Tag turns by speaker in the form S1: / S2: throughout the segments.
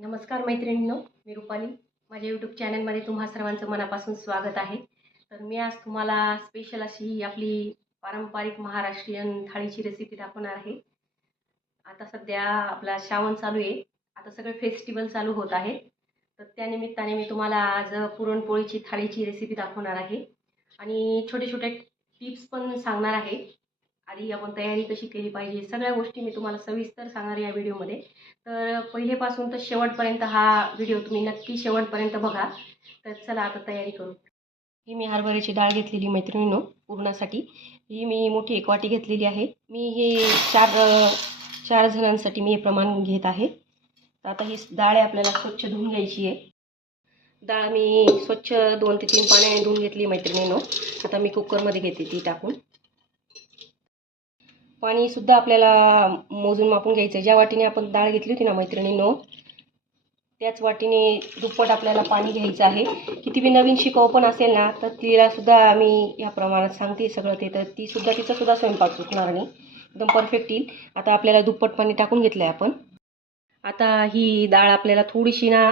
S1: नमस्कार मैत्रिणींनो मी रुपाली. माझ्या यूट्यूब चॅनलमध्ये तुम्हा सर्वांचं मनापासून स्वागत आहे. तर मी आज तुम्हाला स्पेशल अशी आपली पारंपरिक महाराष्ट्रीयन थाळीची रेसिपी दाखवणार आहे. आता सध्या आपला श्रावण चालू आहे. आता सगळे फेस्टिवल चालू होत आहेत. तर त्यानिमित्ताने मी तुम्हाला आज पुरणपोळीची थाळीची रेसिपी दाखवणार आहे. आणि छोटे छोटे टिप्स पण सांगणार आहे. आधी आपण तयारी कशी केली पाहिजे सगळ्या गोष्टी मी तुम्हाला सविस्तर सांगणार या व्हिडिओमध्ये. तर पहिलेपासून तर शेवटपर्यंत हा व्हिडिओ तुम्ही नक्की शेवटपर्यंत बघा. तर चला आता तयारी करू. ही मी हरभऱ्याची डाळ घेतलेली मैत्रिणीनो पूर्णासाठी. ही मी मोठी एक वाटी घेतलेली आहे. मी हे चार चार जणांसाठी मी हे प्रमाण घेत आहे. तर आता ही डाळ आहे आपल्याला स्वच्छ धुवून घ्यायची आहे. डाळ मी स्वच्छ दोन ते तीन पाण्याने धुवून घेतली मैत्रिणीनो. आता मी कुकरमध्ये घेते ती टाकून. पाणीसुद्धा आपल्याला मोजून मापून घ्यायचं आहे ज्या वाटीने आपण डाळ घेतली होती ना मैत्रिणीनो त्याच वाटीने दुप्पट आपल्याला पाणी घ्यायचं आहे. किती बी नवीन शिकाऊ पण असेल ना तर तिलासुद्धा मी या प्रमाणात सांगते सगळं ते. तर तीसुद्धा तिचासुद्धा स्वयंपाक चुकणार नाही. एकदम परफेक्ट येईल. आता आपल्याला दुप्पट पाणी टाकून घेतलं आहे आपण. आता ही डाळ आपल्याला थोडीशी ना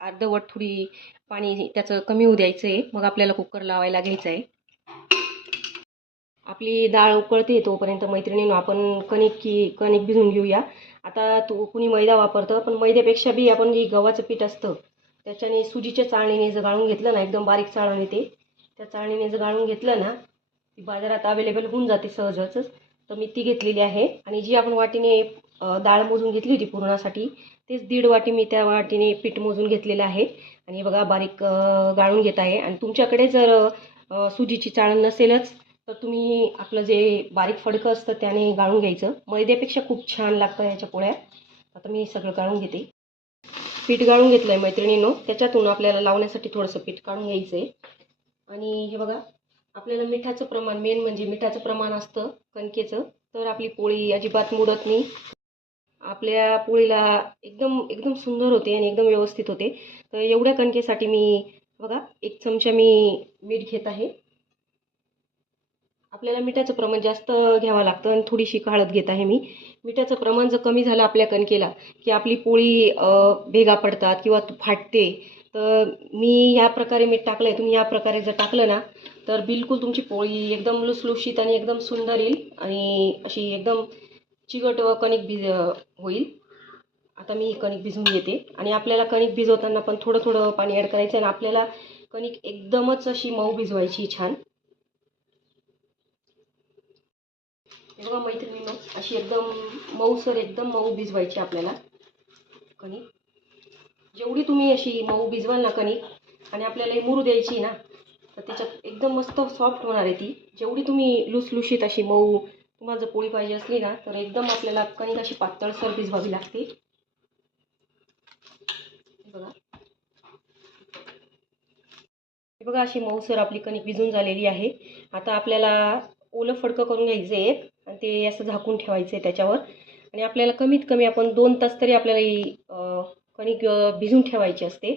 S1: अर्धवट थोडी पाणी त्याचं कमी होऊ द्यायचं आहे मग आपल्याला कुकर लावायला घ्यायचं आहे आपली डाळ उकळते तोपर्यंत मैत्रिणीनं आपण कणिक की कणिक भिजून घेऊया. आता तू कुणी मैदा वापरतं पण मैद्यापेक्षा बी आपण जे गव्हाचं पीठ असतं त्याच्याने सुजीच्या चाळणीने जर गाळून घेतलं ना एकदम बारीक चाळणी ते त्या चाळणीने जर गाळून घेतलं ना ती बाजारात अवेलेबल होऊन जाते सहजच. तर मी ती घेतलेली आहे. आणि जी आपण वाटीने डाळ मोजून घेतली होती पुरणासाठी तेच दीड वाटी मी त्या वाटीने पीठ मोजून घेतलेलं आहे. आणि बघा बारीक गाळून घेत आहे. आणि तुमच्याकडे जर सुजीची चाळण नसेलच तर तुम्ही आपलं जे बारीक फडकं असतं त्याने गाळून घ्यायचं. मैद्यापेक्षा खूप छान लागतं याच्या पोळ्या. आता मी सगळं गाळून घेते. पीठ गाळून घेतलं आहे मैत्रिणीनो. त्याच्यातून आपल्याला लावण्यासाठी थोडंसं पीठ काढून घ्यायचं आहे आणि हे बघा आपल्याला मिठाचं प्रमाण मेन म्हणजे मिठाचं प्रमाण असतं कणकेचं. तर आपली पोळी अजिबात मुडत नाही. आपल्या पोळीला एकदम एकदम सुंदर होते आणि एकदम व्यवस्थित होते. तर एवढ्या कणकेसाठी मी बघा एक चमचा मी मीठ घेत आहे. आपल्याला मिठाचं प्रमाण जास्त घ्यावं लागतं आणि थोडीशी हळद घेत आहे मी. मिठाचं प्रमाण जर कमी झालं आपल्या कणकेला की आपली पोळी भेगा पडतात किंवा फाटते तर मी ह्या प्रकारे मीठ टाकलं आहे तुम्ही या प्रकारे जर टाकलं ना तर बिलकुल तुमची पोळी एकदम लुसलुशीत आणि एकदम सुंदर येईल आणि अशी एकदम चिकट व कणिक भिज होईल. आता मी कणिक भिजवून घेते आणि आपल्याला कणिक भिजवताना पण थोडं थोडं पाणी ॲड करायचं आणि आपल्याला कणिक एकदमच अशी मऊ भिजवायची छान हे बघा मैत्रिणीनं अशी एकदम मऊसर एकदम मऊ भिजवायची आपल्याला. कणिक जेवढी तुम्ही अशी मऊ भिजवाल ना कणिक आणि आपल्याला मुरू द्यायची ना तर त्याच्यात एकदम मस्त सॉफ्ट होणार आहे ती. जेवढी तुम्ही लुसलुशीत अशी मऊ तुम्हाला जर पोळी पाहिजे असली ना तर एकदम आपल्याला कणिक अशी पातळसर भिजवावी लागते. बघा. हे बघा अशी मऊसर आपली कणिक भिजून झालेली आहे. आता आपल्याला ओलं फडकं करून घ्यायचं आहे एक आणि ते असं झाकून ठेवायचं आहे त्याच्यावर. आणि आपल्याला कमीत कमी आपण दोन तास तरी आपल्याला ही कणिक भिजून ठेवायची असते.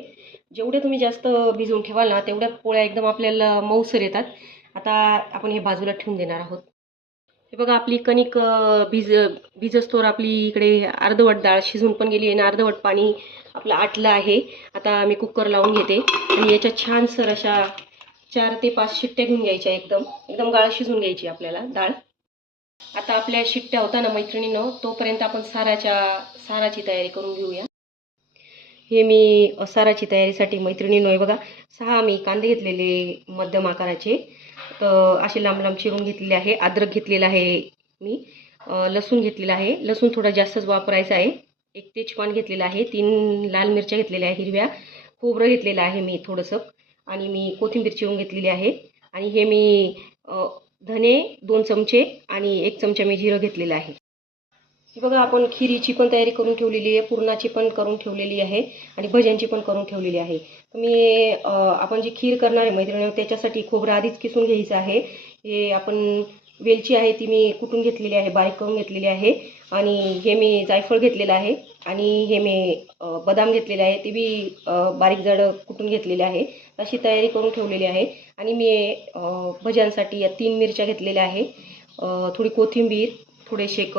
S1: जेवढे तुम्ही जास्त भिजून ठेवाल ना तेवढ्या पोळ्या एकदम आपल्याला मऊसर येतात. आता आपण हे बाजूला ठेवून देणार आहोत. हे बघा आपली कणिक भिज भिजस्तोर आपली इकडे अर्धवट डाळ शिजून पण गेली आणि अर्धवट पाणी आपलं आटलं आहे. आता मी कुकर लावून घेते. आणि याच्या छानसर अशा चार ते पाच शिट्ट्या घेऊन घ्यायच्या एकदम. एकदम गाळ शिजून घ्यायची आपल्याला डाळ. आता आपल्या शिट्ट्या होता ना मैत्रिणीनं तोपर्यंत आपण साराच्या साराची तयारी करून घेऊया. हे मी साराची तयारीसाठी मैत्रिणीनं आहे बघा सहा मी कांदे घेतलेले मध्यम आकाराचे. तर असे लांब लांब चिरून घेतलेले आहे अद्रक घेतलेला आहे मी. लसूण घेतलेला आहे. लसूण थोडा जास्तच वापरायचा आहे. एक तेजपान घेतलेलं आहे तीन लाल मिरच्या घेतलेल्या आहे हिरव्या. खोबरं घेतलेलं आहे मी थोडंसं. आणि मी कोथिंबीर चिरून घेतलेली आहे. आणि हे मी धने दोन चमचे आणि एक चमचा मी जिरं घेतलेलं आहे. हे बघा आपण खिरीची पण तयारी करून ठेवलेली आहे पुरणाची पण करून ठेवलेली आहे आणि भज्यांची पण करून ठेवलेली आहे. तर मी आपण जी खीर करणार आहे मैत्रिणी त्याच्यासाठी खोबरं आधीच किसून घ्यायचं आहे. हे आपण वेलची आहे ती मी कुटून घेतलेली आहे बारीक करून घेतलेली आहे. आणि हे मी जायफळ घेतलेलं आहे आणि हे मी बदाम घेतलेले आहे ते बी बारीक जड कुटून घेतलेले आहे. अशी तयारी करून ठेवलेली आहे. आणि मी भज्यांसाठी या तीन मिरच्या घेतलेल्या आहे. थोडी कोथिंबीर थोडेसे एक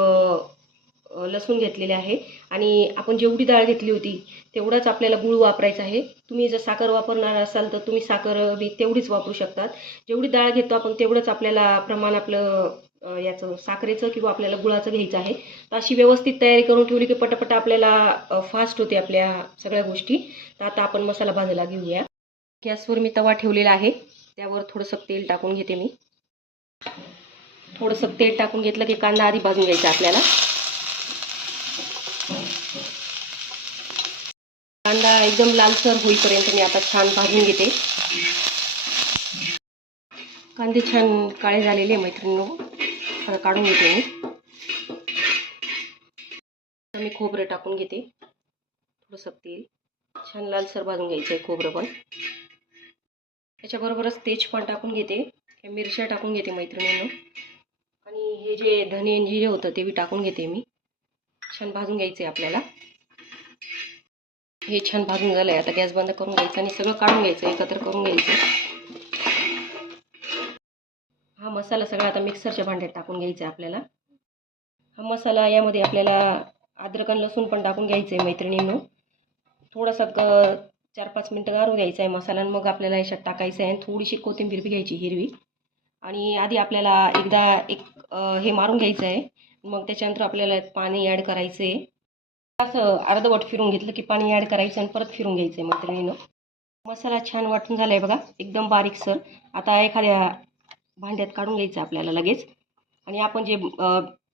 S1: लसूण घेतलेले आहे. आणि आपण जेवढी डाळ घेतली होती तेवढाच आपल्याला गूळ वापरायचा आहे. तुम्ही जर साखर वापरणार असाल तर तुम्ही साखर बी तेवढीच वापरू शकतात. जेवढी डाळ घेतो आपण तेवढंच आपल्याला प्रमाण आपलं याचं साखरेचं किंवा आपल्याला गुळाचं घ्यायचं आहे. तर अशी व्यवस्थित तयारी करून ठेवली की पटापट आपल्याला फास्ट होते आपल्या सगळ्या गोष्टी. तर आता आपण मसाला भाजायला घेऊया. गॅसवर मी तवा ठेवलेला आहे. त्यावर थोडंसं तेल टाकून घेते मी. थोडंसं तेल टाकून घेतलं की कांदा आधी भाजून घ्यायचा आपल्याला. कांदा एकदम लालसर होईपर्यंत मी आता छान भाजून घेते. कांदे छान काळे झालेले मैत्रिणी आता काढून घेते मी. मी खोबरं टाकून घेते. थोडंसं तेल. छान लालसर भाजून घ्यायचं आहे खोबरं पण. त्याच्याबरोबरच तेज पण टाकून घेते. ह्या मिरच्या टाकून घेते मैत्रिणींनो. आणि हे जे धने जिरे होतं ते बी टाकून घेते मी. छान भाजून घ्यायचं आहे आपल्याला. हे छान भाजून झालं आहे आता गॅस बंद करून घ्यायचं आणि सगळं काढून घ्यायचं एकत्र करून घ्यायचं. हा मसाला सगळा आता मिक्सरच्या भांड्यात टाकून घ्यायचा आहे आपल्याला. हा मसाला यामध्ये आपल्याला अद्रक आणि लसूण पण टाकून घ्यायचं आहे मैत्रिणींनो. थोडासा ग चार पाच मिनटं गारून घ्यायचं आहे मसाला आणि मग आपल्याला याच्यात टाकायचं आहे आणि थोडीशी कोथिंबीर बी घ्यायची हिरवी. आणि आधी आपल्याला एकदा एक हे मारून घ्यायचं आहे. मग त्याच्यानंतर आपल्याला पाणी ॲड करायचं आहे. असं अर्धवट फिरून घेतलं की पाणी ॲड करायचं आणि परत फिरून घ्यायचं आहे मैत्रिणीनं. मसाला छान वाटून झाला आहे बघा एकदम बारीकसर आता एखाद्या भांड्यात काढून घ्यायचं आपल्याला लगेच. आणि आपण जे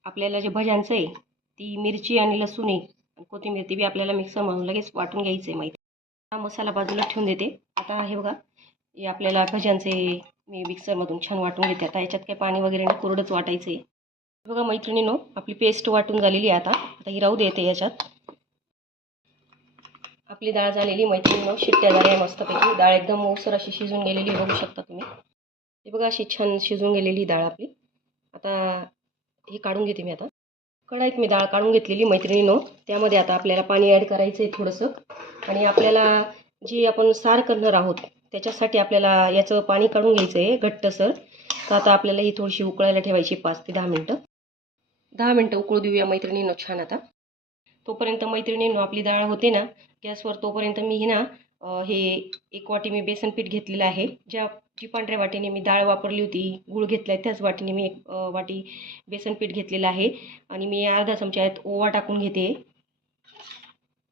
S1: आपल्याला जे भज्यांचं आहे ती मिरची आणि लसूण आहे आणि कोथिंबीर ती बी आपल्याला मिक्सरमधून लगेच वाटून घ्यायचं आहे माहिती हा मसाला बाजूला ठेवून देते. आता हे बघा हे आपल्याला भज्यांचे मी मिक्सरमधून छान वाटून घेते. आता याच्यात काही पाणी वगैरे नाही कोरडंच वाटायचं आहे बघा मैत्रिणीनो आपली पेस्ट वाटून झालेली आहे आता. आता ही राहू देते याच्यात. आपली डाळ झालेली मैत्रिणीनो शिट्ट्या झाल्या मस्तपैकी. डाळ एकदम मऊसर अशी शिजून गेलेली बघू शकता तुम्ही. हे बघा अशी छान शिजून गेलेली डाळ आपली. आता हे काढून घेते मी आता. कढाईत मी डाळ काढून घेतलेली मैत्रिणीनो. त्यामध्ये आता आपल्याला पाणी ॲड करायचं आहे थोडंसं. आणि आपल्याला जी आपण सार करणार आहोत त्याच्यासाठी आपल्याला याचं पाणी काढून घ्यायचं आहे घट्टसर. तर आता आपल्याला ही थोडीशी उकळायला ठेवायची पाच ते दहा मिनटं. दहा मिनटं उकळू देऊया मैत्रिणींनो छान आता. तोपर्यंत मैत्रिणींनो आपली डाळ होते ना गॅसवर तोपर्यंत मी ही ना हे एक वाटी मी बेसन पीठ घेतलेलं आहे. ज्या जी पांढऱ्या वाटीने मी डाळ वापरली होती गूळ घेतला आहे त्याच वाटीने मी एक वाटी बेसन पीठ घेतलेलं आहे. आणि मी अर्धा चमचा यात ओवा टाकून घेते.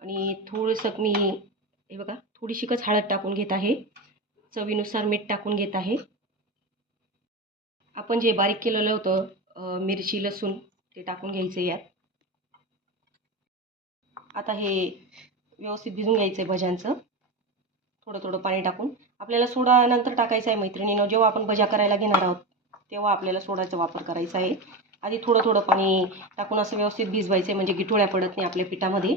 S1: आणि थोडंसं मी हे बघा थोडीशीकच हळद टाकून घेत आहे. चवीनुसार मीठ टाकून घेत आहे. आपण जे बारीक केलेलं होतं मिरची लसूण ते टाकून घ्यायचं यात. आता हे व्यवस्थित भिजून घ्यायचं आहे भज्यांचं. थोडं थोडं पाणी टाकून. आपल्याला सोडा नंतर टाकायचा आहे मैत्रिणीनं. जेव्हा आपण भज्या करायला घेणार आहोत तेव्हा आपल्याला सोडाचा वापर करायचा आहे. आधी थोडं थोडं पाणी टाकून असं व्यवस्थित भिजवायचं आहे म्हणजे गिठोळ्या पडत नाही आपल्या पिठामध्ये.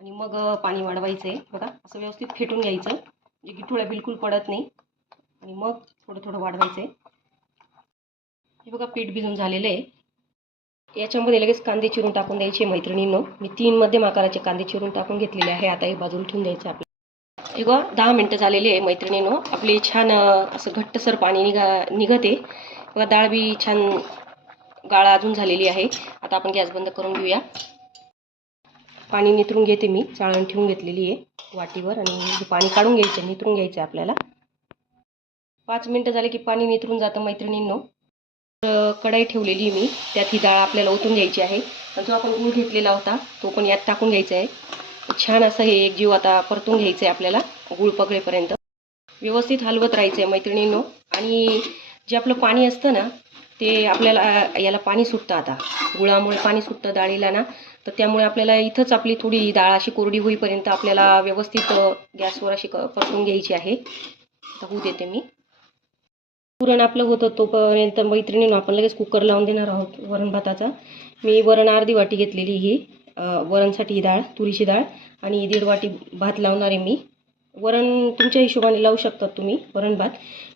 S1: आणि मग पाणी वाढवायचं आहे बघा असं व्यवस्थित फेटून घ्यायचं. म्हणजे गिठोळ्या बिलकुल पडत नाही. आणि मग थोडं थोडं वाढवायचं आहे हे बघा पीठ भिजून झालेलं आहे. याच्यामध्ये लगेच कांदे चिरून टाकून द्यायचे मैत्रिणींनो. मी तीन मध्यम आकाराचे कांदे चिरून टाकून घेतलेले आहे. आता हे बाजूला ठेवून द्यायचे आपले. हे बघा दहा मिनटं झालेली आहे मैत्रिणींनो. आपली छान असं घट्टसर पाणी निघा निघते. किंवा डाळ बी छान गाळ अजून झालेली आहे. आता आपण गॅस बंद करून घेऊया. पाणी नितरून घेते मी. चाळण ठेवून घेतलेली आहे वाटीवर आणि पाणी काढून घ्यायचं नितरून घ्यायचं आहे आपल्याला. पाच मिनटं झाले की पाणी नितरून जातं मैत्रिणींनो. कढाई ठेवलेली मी. त्यात ही डाळ आपल्याला ओतून घ्यायची आहे. आणि जो आपण गूळ घेतलेला होता तो पण यात टाकून घ्यायचा आहे. छान असं हे एक जीव आता परतून घ्यायचं आहे आपल्याला गूळ पकडेपर्यंत. व्यवस्थित हलवत राहायचं आहे मैत्रिणींनो. आणि जे आपलं पाणी असतं ना ते आपल्याला याला पाणी सुटतं आता. गुळामुळे पाणी सुटतं डाळीला ना. तर त्यामुळे आपल्याला इथंच आपली थोडी डाळ अशी कोरडी होईपर्यंत आपल्याला व्यवस्थित गॅसवर अशी क- परतून घ्यायची आहे. आता होऊ देते मी. पुरण आपलं होतं तोपर्यंत मैत्रिणीनं आपण लगेच कुकर लावून देणार आहोत वरण भाताचा. मी वरण अर्धी वाटी घेतलेली ही वरणसाठी ही डाळ तुरीची डाळ आणि दीड वाटी भात लावणार आहे मी. वरण तुमच्या हिशोबाने लावू शकतात तुम्ही वरण भात.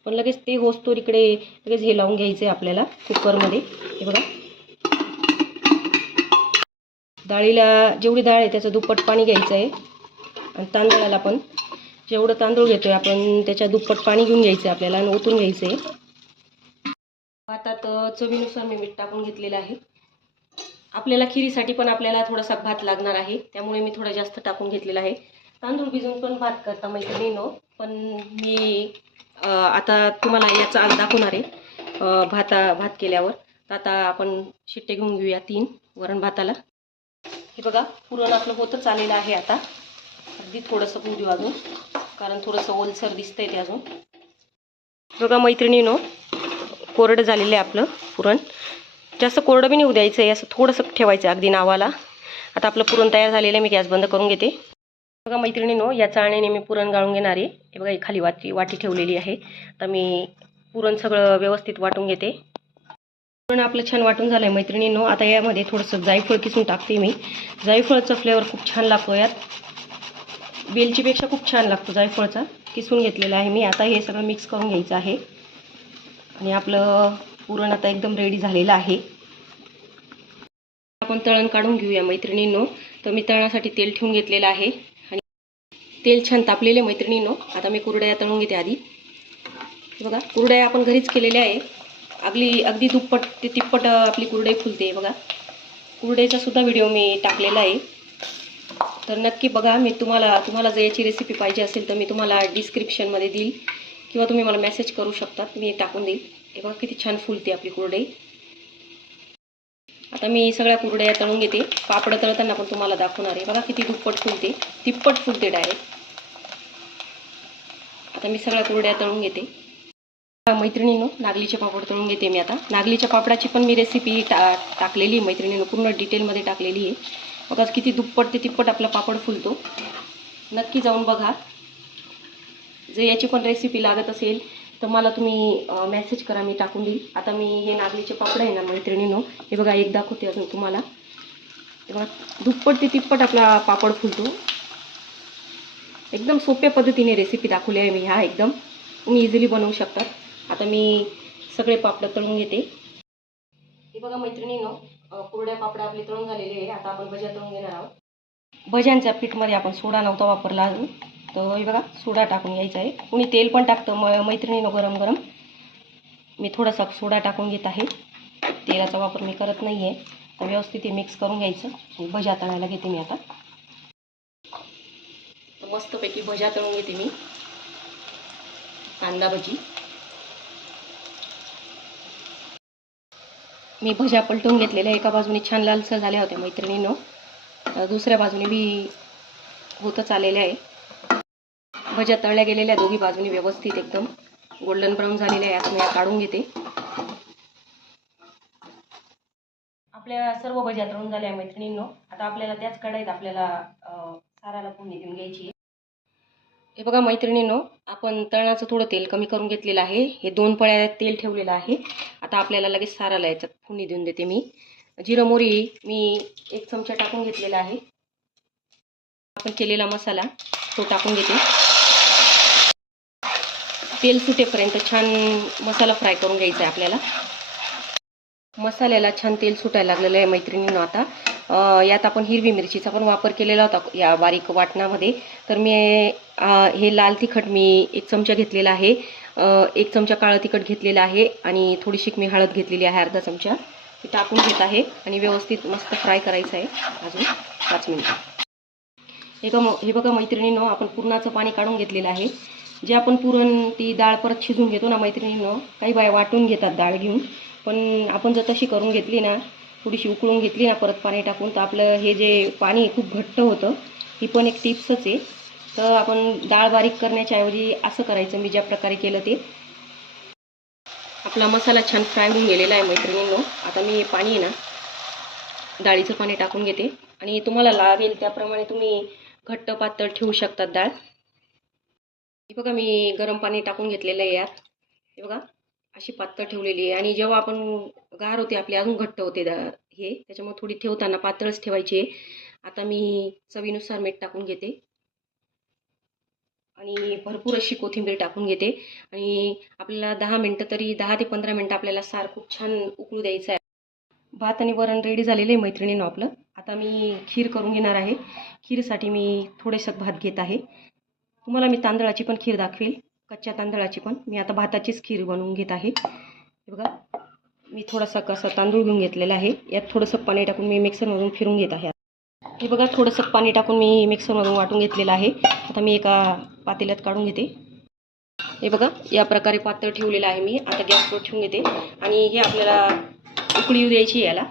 S1: पण लगेच ते होस्तोर इकडे लगेच हे लावून घ्यायचं आहे आपल्याला कुकरमध्ये हे बघा. डाळीला जेवढी डाळ आहे त्याचं दुप्पट पाणी घ्यायचं आहे. आणि तांदळाला पण. जेवढं तांदूळ घेतोय आपण त्याच्या दुप्पट पाणी घेऊन घ्यायचं आहे आपल्याला आणि ओतून घ्यायचं आहे भातात चवीनुसार मी मीठ टाकून घेतलेलं आहे. आपल्याला खिरीसाठी पण आपल्याला थोडासा भात लागणार आहे त्यामुळे मी थोडा जास्त टाकून घेतलेला आहे. तांदूळ भिजवून पण भात करता मैत्रिणीनो पण मी आता तुम्हाला याचा आज दाखवणार आहे भाता भात केल्यावर. तर आता आपण शिट्टे घेऊन घेऊया तीन वरण भाताला. हे बघा पुरण आपलं होतच आलेलं आहे आता. अगदी थोडंसं होऊ देऊ अजून कारण थोडंसं ओलसर दिसतंय ते अजून. बघा मैत्रिणीनो कोरडं झालेलं आहे आपलं पुरण. जास्त कोरडं बी नाही द्यायचं आहे असं थोडंसं ठेवायचं आहे अगदी नावाला. आता आपलं पुरण तयार झालेलं आहे मी गॅस बंद करून घेते. बघा मैत्रिणीनो या चाळणीने मी पुरण गाळून घेणार आहे. हे बघा खाली वाटी वाटी ठेवलेली आहे. तर मी पुरण सगळं व्यवस्थित वाटून घेते. पुरण आपलं छान वाटून झालं आहे मैत्रिणीनो. आता यामध्ये थोडंसं जायफळ किसून टाकते मी. जायफळचा फ्लेवर खूप छान लागतो यात. वेलचीपेक्षा खूप छान लागतो जायफळचा. किसून घेतलेला आहे मी. आता हे सगळं मिक्स करून घ्यायचं आहे. आणि आपलं पुरण आता एकदम रेडी झालेलं आहे. आपण तळण काढून घेऊया मैत्रिणींनो. तर मी तळण्यासाठी तेल ठेवून घेतलेलं आहे. आणि तेल छान तापलेले मैत्रिणींनो. आता मी कुरड्या तळून घेते आधी. बघा कुरड्या आपण घरीच केलेल्या आहे. अगदी अगदी दुप्पट ते तिप्पट आपली कुरडई फुलते बघा. कुरडईचा सुद्धा व्हिडिओ मी टाकलेला आहे. तर नक्की बघा मी तुम्हाला तुम्हाला जर याची रेसिपी पाहिजे असेल तर मी तुम्हाला डिस्क्रिप्शनमध्ये देईल. किंवा तुम्ही मला मेसेज करू शकता मी टाकून देईल. हे बघा किती छान फुलते आपली कुरडई. आता मी सगळ्या कुरड्या तळून घेते. पापडं तळताना पण तुम्हाला दाखवणार आहे. बघा किती दुप्पट फुलते. तिप्पट फुलते डायरेक्ट आता मी सगळ्या कुरड्या तळून घेते. मैत्रिणीनं नागलीचे पापड तळून घेते मी आता. नागलीच्या पापडाची पण मी रेसिपी टा टाकलेली आहे. मैत्रिणीनं पूर्ण डिटेलमध्ये टाकलेली आहे. बघा किती दुप्पट ते तिप्पट आपला पापड फुलतो. नक्की जाऊन बघा. जर याची पण रेसिपी लागत असेल तर मला तुम्ही मेसेज करा मी टाकून देईल. आता मी हे नागलीचे पापड आहे ना मैत्रिणीनो हे बघा एक दाखवते अजून तुम्हाला. तेव्हा बघा दुप्पट ते तिप्पट आपला पापड फुलतो. एकदम सोप्या पद्धतीने रेसिपी दाखवली आहे मी ह्या एकदम. तुम्ही इझिली बनवू शकतात आता मी सगळे पापड तळून घेते. हे बघा मैत्रिणीनं कुरड्या पापड आपले तळून झालेले आहे. आता आपण भज्या तळून घेणार आहोत. भज्यांच्या पीठमध्ये आपण सोडा नव्हता वापरला अजून. तर हे बघा सोडा टाकून घ्यायचा आहे. कुणी तेल पण टाकतं म मैत्रिणीनं गरम गरम मी थोडासा सोडा टाकून घेत आहे. तेलाचा वापर मी करत नाही आहे तर व्यवस्थित हे मिक्स करून घ्यायचं. भज्या तळायला घेते मी आता. मस्तपैकी भज्या तळून घेते मी. कांदा भजी. मी भज्या पलटून घेतलेल्या एका बाजूने छान लालसर झाल्या होत्या मैत्रिणीनं. दुसऱ्या बाजूने बी होतच आलेल्या आहे. भज्या तळल्या गेलेल्या दोघी बाजूनी व्यवस्थित एकदम. गोल्डन ब्राऊन झालेल्या आहे. मी काढून घेते. आपल्या सर्व भज्या तळून झाल्या मैत्रिणींनो. आता आपल्याला त्याच कढाईत आपल्याला साराला फोडणी देऊन घ्यायची हे बघा मैत्रिणींनो आपण तळणाचं थोडं तेल कमी करून घेतलेलं आहे. हे दोन पळ्या तेल ठेवलेलं आहे. आता आपल्याला लगेच साराला याच्यात फुणी देऊन देते मी. जिरं मोरी मी एक चमचा टाकून घेतलेला आहे. आपण केलेला मसाला तो टाकून घेते. तेल सुटेपर्यंत छान मसाला फ्राय करून घ्यायचा आहे आपल्याला. मसाल्याला छान तेल सुटायला लागलेलं आहे मैत्रिणींनो आता. यात आपण हिरवी मिरचीचा पण वापर केलेला होता या बारीक वाटणामध्ये. तर मी हे लाल तिखट मी एक चमचा घेतलेला आहे. एक चमचा काळं तिखट घेतलेला आहे आणि थोडीशी मी हळद घेतलेली आहे अर्धा चमचा. ती टाकून घेत आहे आणि व्यवस्थित मस्त फ्राय करायचं आहे अजून पाच मिनिटं. हे बघा हे बघा मैत्रिणींनो आपण पुरणाचं पाणी काढून घेतलेलं आहे. जे आपण पुरण ती डाळ परत शिजून घेतो ना मैत्रिणीनं काही बाया वाटून घेतात डाळ घेऊन. पण आपण जर तशी करून घेतली ना थोडीशी उकळून घेतली ना परत पाणी टाकून तर आपलं हे जे पाणी आहे खूप घट्ट होतं. ही पण एक टिप्सच आहे. तर आपण डाळ बारीक करण्याच्या ऐवजी असं करायचं मी ज्या प्रकारे केलं ते. आपला मसाला छान फ्राय होऊन गेलेला आहे मैत्रिणींनो. आता मी पाणी आहे ना डाळीचं पाणी टाकून घेते. आणि तुम्हाला लागेल त्याप्रमाणे तुम्ही घट्ट पातळ ठेवू शकतात डाळ. हे बघा मी गरम पाणी टाकून घेतलेलं आहे यात. हे बघा अशी पातळ ठेवलेली आहे. आणि जेव्हा आपण गार होते आपली अजून घट्ट होते दा हे त्याच्यामुळे थोडी ठेवताना पातळच ठेवायची आहे. आता मी चवीनुसार मीठ टाकून घेते. आणि भरपूर अशी कोथिंबीर टाकून घेते. आणि आपल्याला दहा मिनटं तरी दहा ते पंधरा मिनटं आपल्याला सार खूप छान उकळू द्यायचं आहे. भात आणि वरण रेडी झालेलं आहे मैत्रिणीनं आपलं. आता मी खीर करून घेणार आहे. खीरसाठी मी थोडेसं भात घेत आहे. तुम्हाला मी तांदळाची पण खीर दाखवेल. कच्च्या तांदळाची पण. मी आता भाताचीच खीर बनवून घेत आहे. हे बघा मी थोडासा कसा तांदूळ घेऊन घेतलेला आहे. यात थोडंसं पाणी टाकून मी मिक्सरमधून फिरून घेत आहे. हे बघा थोडंसं पाणी टाकून मी मिक्सरमधून वाटून घेतलेलं आहे. आता मी एका पातेल्यात काढून घेते. हे बघा या प्रकारे पातळ ठेवलेलं आहे मी. आता गॅसवर ठेवून घेते. आणि हे आपल्याला उकळी येऊ द्यायची याला.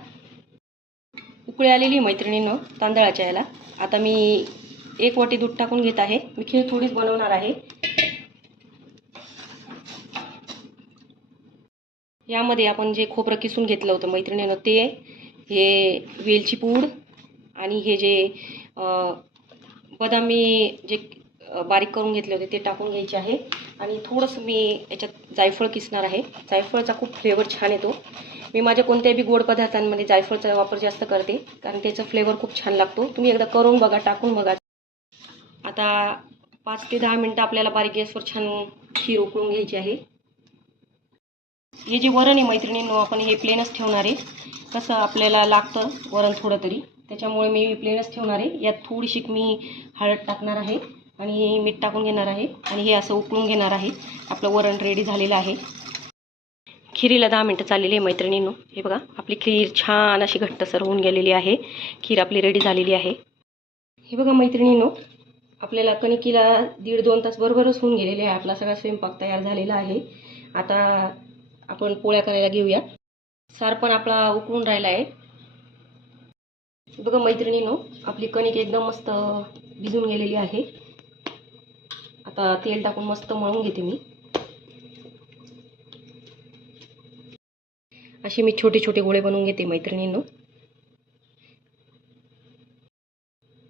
S1: उकळी आलेली मैत्रिणीनं तांदळाच्या याला. आता मी एक वाटी दूध टाकून घेत आहे. मी खीर थोडीच बनवणार आहे. यामध्ये आपण जे खोबरं किसून घेतलं होतं मैत्रिणीनं ते हे वेलची पूड आणि हे जे बदामी जे बारीक करून घेतले होते ते टाकून घ्यायचे आहे. आणि थोडंसं मी याच्यात जायफळ किसणार आहे. जायफळचा खूप फ्लेवर छान येतो. मी माझ्या कोणत्याही गोड पदार्थांमध्ये जायफळचा वापर जास्त करते कारण त्याचा फ्लेवर खूप छान लागतो. तुम्ही एकदा करून बघा टाकून बघा. आता पाच ते दहा मिनटं आपल्याला बारीक गॅसवर छान खीर उकळून घ्यायची आहे. हे जे वरण आहे मैत्रिणींनो आपण हे प्लेनच ठेवणार आहे. कसं आपल्याला लागतं वरण थोडं तरी. त्याच्यामुळे मी प्लेनच ठेवणार आहे. यात थोडीशी मी हळद टाकणार आहे आणि मीठ टाकून घेणार आहे आणि हे असं उकळून घेणार आहे. आपलं वरण रेडी झालेलं आहे. खिरीला दहा मिनटं चाललेली आहे मैत्रिणींनो. हे बघा आपली खीर छान अशी घट्टसर होऊन गेलेली आहे. खीर आपली रेडी झालेली आहे. हे बघा मैत्रिणींनो आपल्याला कणिकीला दीड दोन तास बरोबरच होऊन गेलेले आहे. आपला सगळा स्वयंपाक तयार झालेला आहे. आता आपण पोळ्या करायला घेऊया. सार पण आपला उकळून राहिला आहे. बघा मैत्रिणीनो आपली कणिक एकदम मस्त भिजून गेलेली आहे. आता तेल टाकून मस्त मळून घेते मी. असे मी छोटे छोटे गोळे बनवून घेते मैत्रिणींनो.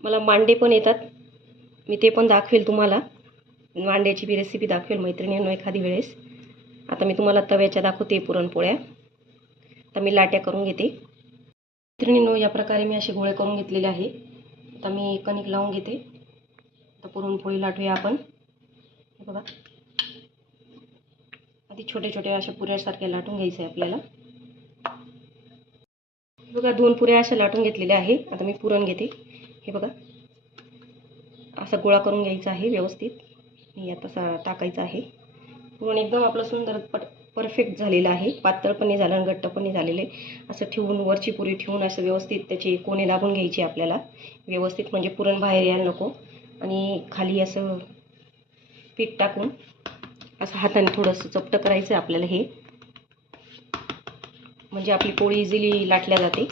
S1: मला मांडे पण येतात. मी ते पण दाखवेल तुम्हाला. मांड्याची बी रेसिपी दाखवेल मैत्रिणींनो एखादी वेळेस. आता मी तुम्हाला तव्याच्या दाखवते पुरणपोळ्या. आता मी लाट्या करून घेते. मैत्रिणीनो या प्रकारे मी असे गोळे करून घेतलेले आहे. आता मी कणिक लावून घेते. आता पुरणपोळी लाटूया आपण. हे बघा. आधी छोटे छोटे अशा पुऱ्यासारख्या लाटून घ्यायचं आहे आपल्याला. बघा दोन पुऱ्या अशा लाटून घेतलेल्या आहे. आता मी पुरण घेते. हे बघा. असा गोळा करून घ्यायचा आहे व्यवस्थित. आणि आता सा टाकायचा आहे. पुरण एकदम आपलं सुंदर पट परफेक्ट झालेलं आहे. पातळ पण नाही झालं आणि घट्ट पण नाही असं ठेवून वरची पुरी ठेवून असं व्यवस्थित त्याचे कोणे दाबून घ्यायची आपल्याला. व्यवस्थित म्हणजे पुरण बाहेर यायला नको. आणि खाली असं पीठ टाकून असं हाताने थोडंसं चपटं करायचं आहे आपल्याला हे. म्हणजे आपली पोळी इझिली लाटल्या जाते.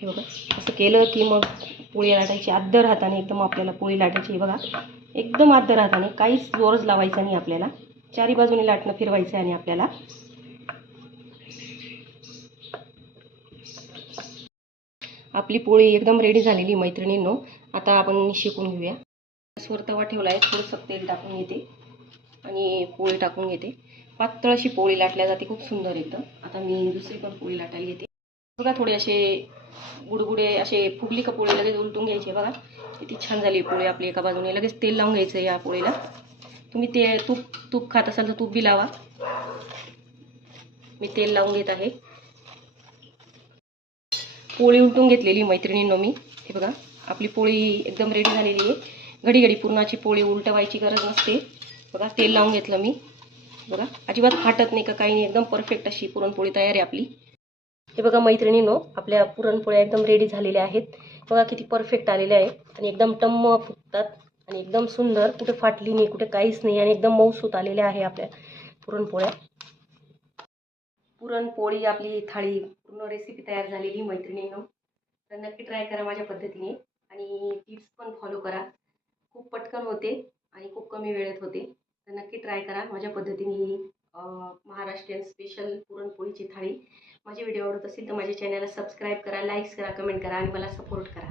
S1: हे बघा असं केलं की मग पोळी लाटायची आदर हाताने एकदम आपल्याला पोळी लाटायची बघा. एकदम आद्दर हाताने काहीच जोरच लावायचा नाही आपल्याला. चारी बाजूने लाटणं फिरवायचं आहे आणि आपल्याला. आपली पोळी एकदम रेडी झालेली मैत्रिणींनो. आता आपण शिकून घेऊया. गॅसवर तवा ठेवला आहे थोडंसं तेल टाकून घेते. आणि पोळी टाकून घेते. पातळ अशी पोळी लाटल्या जाते. खूप सुंदर येतं आता मी दुसरी पण पोळी लाटायला घेते. बघा थोडे असे गुडगुडे असे फुगली का पोळी लगेच उलटून घ्यायचे बघा. किती छान झाली पोळी आपली एका बाजूने. लगेच तेल लावून घ्यायचं या पोळीला. तुम्ही ते तूप तूप खात असाल तर तूप बी लावा. मी तेल लावून घेत आहे. पोळी उलटून घेतलेली मैत्रिणींनो मी. हे बघा आपली पोळी एकदम रेडी झालेली आहे. घडी घडी पूर्णाची पोळी उलटवायची गरज नसते. बघा तेल लावून घेतलं मी. बघा अजिबात फाटत नाही का काही नाही. एकदम परफेक्ट अशी पुरणपोळी तयार आहे आपली. हे बघा मैत्रिणीनो आपल्या पुरणपोळ्या एकदम रेडी झालेल्या आहेत. बघा किती परफेक्ट आलेल्या आहेत. आणि एकदम टम्म फुटतात आणि एकदम सुंदर. कुठे फाटली नाही कुठे काहीच नाही आणि एकदम मऊसूत आलेल्या आहे आपल्या पुरणपोळ्या. पुरणपोळी आपली थाळी पूर्ण रेसिपी तयार झालेली मैत्रिणीनं. तर नक्की ट्राय करा माझ्या पद्धतीने. आणि टिप्स पण फॉलो करा. खूप पटकन होते आणि खूप कमी वेळेत होते. तर नक्की ट्राय करा. माझ्या पद्धतीने ही महाराष्ट्रीयन स्पेशल पुरणपोळीची थाळी. माझे व्हिडिओ आवडत असेल तर माझ्या चॅनलला सबस्क्राईब करा लाईक्स करा कमेंट करा आणि मला सपोर्ट करा.